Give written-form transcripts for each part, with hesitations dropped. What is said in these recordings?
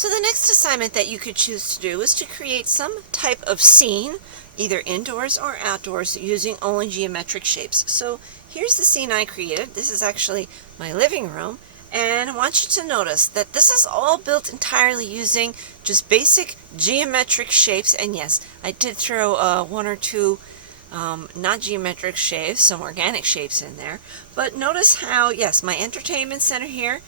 So the next assignment that you could choose to do is to create some type of scene, either indoors or outdoors, using only geometric shapes. So here's the scene I created. This is actually my living room, and I want you to notice that this is all built entirely using just basic geometric shapes. And yes, I did throw one or two not geometric shapes, some organic shapes in there. But notice how, yes, my entertainment center here,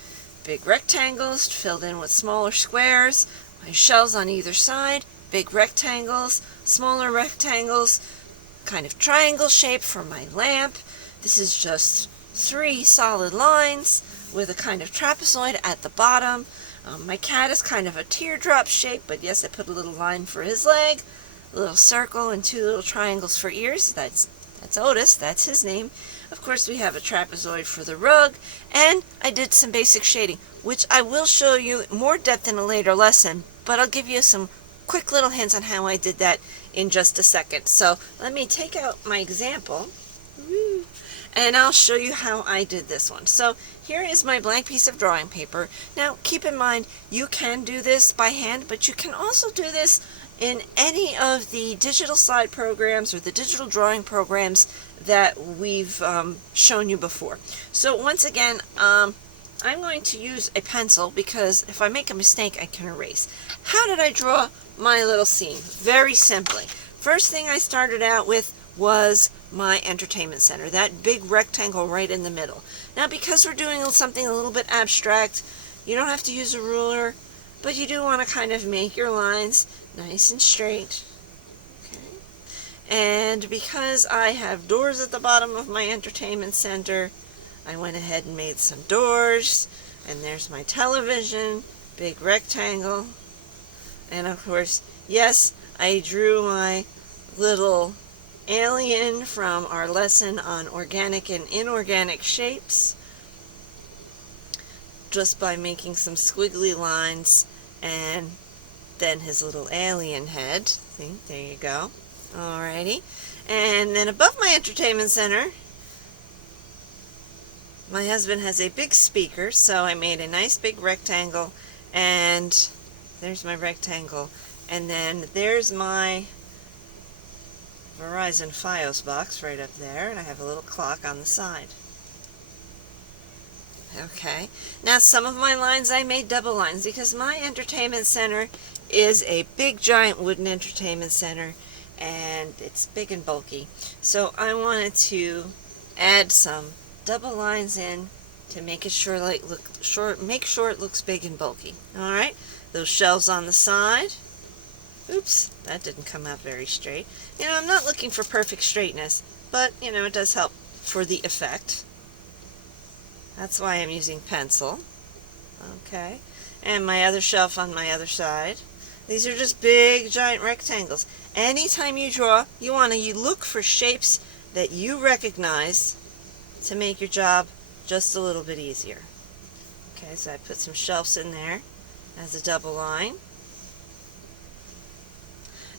big rectangles filled in with smaller squares, my shelves on either side, big rectangles, smaller rectangles, kind of triangle shape for my lamp. This is just 3 solid lines with a kind of trapezoid at the bottom. My cat is kind of a teardrop shape, but yes, I put a little line for his leg, a little circle and 2 little triangles for ears. That's Otis, that's his name. Of course, we have a trapezoid for the rug, and I did some basic shading, which I will show you more depth in a later lesson, but I'll give you some quick little hints on how I did that in just a second. So let me take out my example, and I'll show you how I did this one. So here is my blank piece of drawing paper. Now keep in mind, you can do this by hand, but you can also do this in any of the digital slide programs or the digital drawing programs that we've shown you before. So once again, I'm going to use a pencil because if I make a mistake, I can erase. How did I draw my little scene? Very simply. First thing I started out with was my entertainment center, that big rectangle right in the middle. Now because we're doing something a little bit abstract, you don't have to use a ruler, but you do want to kind of make your lines nice and straight. Okay. And because I have doors at the bottom of my entertainment center, I went ahead and made some doors, and there's my television, big rectangle, and of course, yes, I drew my little alien from our lesson on organic and inorganic shapes just by making some squiggly lines and then his little alien head. See, there you go. Alrighty. And then above my entertainment center, my husband has a big speaker, so I made a nice big rectangle, and there's my rectangle. And then there's my Verizon Fios box right up there, and I have a little clock on the side. Okay, now some of my lines I made double lines because my entertainment center is a big giant wooden entertainment center, and it's big and bulky. So I wanted to add some double lines in to make it make sure it looks big and bulky. All right, those shelves on the side. Oops, that didn't come out very straight. You know, I'm not looking for perfect straightness, but you know, it does help for the effect. That's why I'm using pencil. Okay, and my other shelf on my other side. These are just big giant rectangles. Anytime you draw, you want to look for shapes that you recognize to make your job just a little bit easier. Okay, so I put some shelves in there as a double line.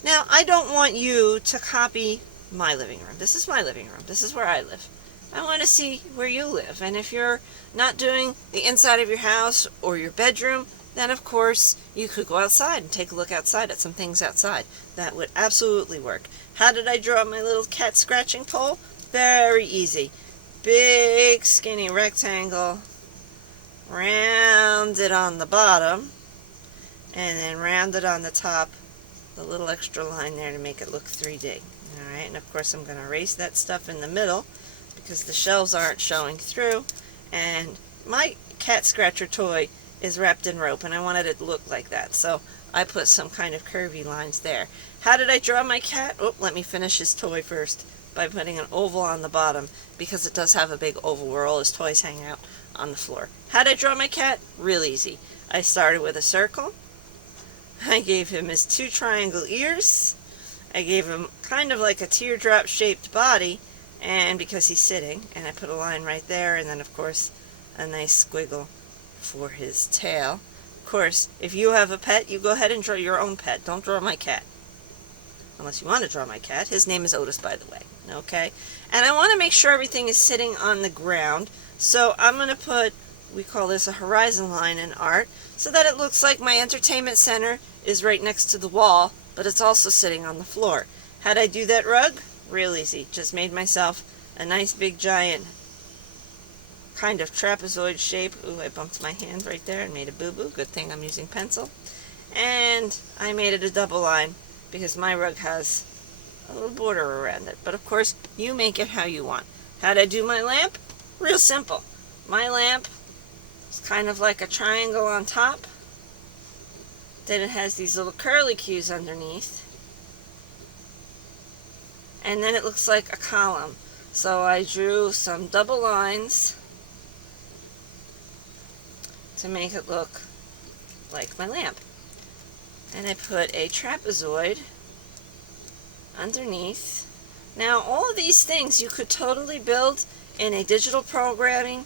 Now, I don't want you to copy my living room. This is my living room. This is where I live. I want to see where you live. And if you're not doing the inside of your house or your bedroom, then of course you could go outside and take a look outside at some things outside. That would absolutely work. How did I draw my little cat scratching pole? Very easy. Big skinny rectangle, rounded on the bottom, and then rounded on the top, the little extra line there to make it look 3D. Alright, and of course I'm going to erase that stuff in the middle because the shelves aren't showing through, and my cat scratcher toy is wrapped in rope and I wanted it to look like that, so I put some kind of curvy lines there. How did I draw my cat? Oh, let me finish his toy first by putting an oval on the bottom because it does have a big oval where all his toys hang out on the floor. How did I draw my cat? Real easy. I started with a circle. I gave him his 2 triangle ears. I gave him kind of like a teardrop shaped body, and because he's sitting, and I put a line right there, and then of course a nice squiggle for his tail. Of course, if you have a pet, you go ahead and draw your own pet. Don't draw my cat. Unless you want to draw my cat. His name is Otis, by the way. Okay? And I want to make sure everything is sitting on the ground, so I'm going to put we call this a horizon line in art, so that it looks like my entertainment center is right next to the wall, but it's also sitting on the floor. How'd I do that rug? Real easy. Just made myself a nice big giant kind of trapezoid shape. Ooh, I bumped my hand right there and made a boo-boo. Good thing I'm using pencil. And I made it a double line because my rug has a little border around it. But of course, you make it how you want. How'd I do my lamp? Real simple. My lamp is kind of like a triangle on top. Then it has these little curly cues underneath. And then it looks like a column. So I drew some double lines to make it look like my lamp. And I put a trapezoid underneath. Now all of these things you could totally build in a digital programming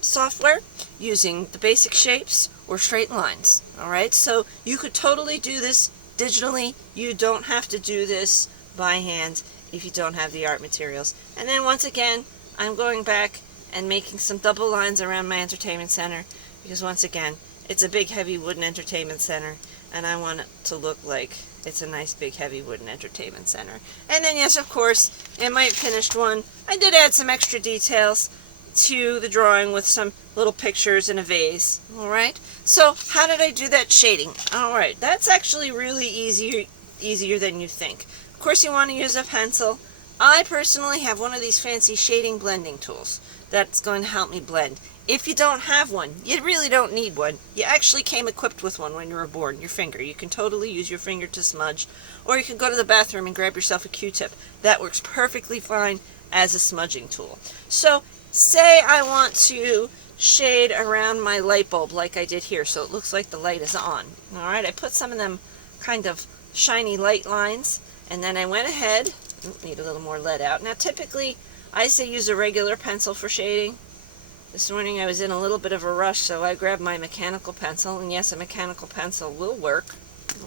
software using the basic shapes or straight lines. Alright, so you could totally do this digitally. You don't have to do this by hand if you don't have the art materials. And then once again, I'm going back and making some double lines around my entertainment center because once again, it's a big heavy wooden entertainment center and I want it to look like it's a nice big heavy wooden entertainment center. And then yes, of course, in my finished one, I did add some extra details to the drawing with some little pictures in a vase. Alright, so how did I do that shading? Alright, that's actually really easier than you think. Of course you want to use a pencil. I personally have one of these fancy shading blending tools that's going to help me blend. If you don't have one, you really don't need one. You actually came equipped with one when you were born, your finger. You can totally use your finger to smudge, or you can go to the bathroom and grab yourself a Q-tip. That works perfectly fine as a smudging tool. So, say I want to shade around my light bulb like I did here, so it looks like the light is on. Alright, I put some of them kind of shiny light lines, and then I went ahead, need a little more lead out. Now typically, I say use a regular pencil for shading. This morning I was in a little bit of a rush, so I grabbed my mechanical pencil, and yes, a mechanical pencil will work.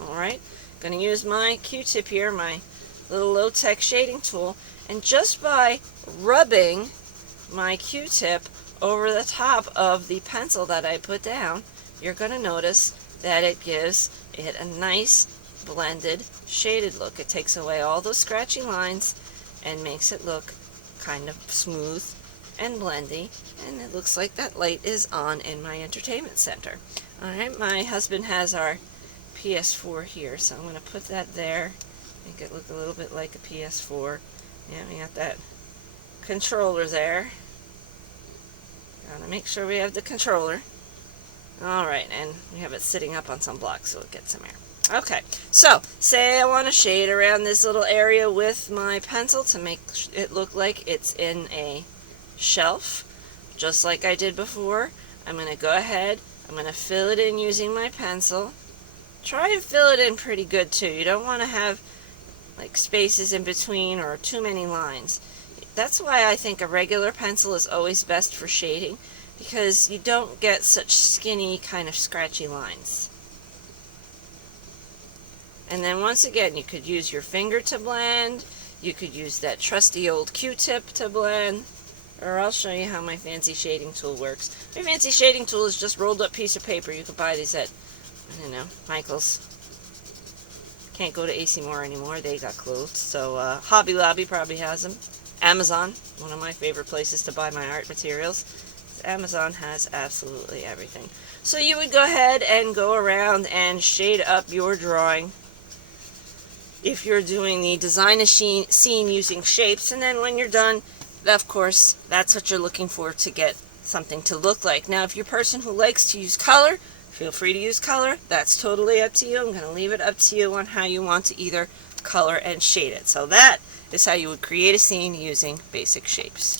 Alright, going to use my Q-tip here, my little low-tech shading tool, and just by rubbing my Q-tip over the top of the pencil that I put down, you're going to notice that it gives it a nice blended shaded look. It takes away all those scratchy lines and makes it look kind of smooth and blendy, and it looks like that light is on in my entertainment center. Alright, my husband has our PS4 here, so I'm going to put that there, make it look a little bit like a PS4. Yeah, we got that controller there. Gotta make sure we have the controller. Alright, and we have it sitting up on some blocks so it gets some air. Okay, so say I want to shade around this little area with my pencil to make it look like it's in a shelf, just like I did before. I'm going to go ahead, I'm going to fill it in using my pencil. Try and fill it in pretty good too. You don't want to have like spaces in between or too many lines. That's why I think a regular pencil is always best for shading, because you don't get such skinny kind of scratchy lines. And then once again, you could use your finger to blend, you could use that trusty old Q-tip to blend, or I'll show you how my fancy shading tool works. My fancy shading tool is just rolled up piece of paper. You could buy these at, I don't know, Michael's. Can't go to AC Moore anymore, they got closed. So Hobby Lobby probably has them. Amazon, one of my favorite places to buy my art materials. Amazon has absolutely everything. So you would go ahead and go around and shade up your drawing if you're doing the design a scene using shapes, and then when you're done, of course, that's what you're looking for to get something to look like. Now, if you're a person who likes to use color, feel free to use color. That's totally up to you. I'm going to leave it up to you on how you want to either color and shade it. So that is how you would create a scene using basic shapes.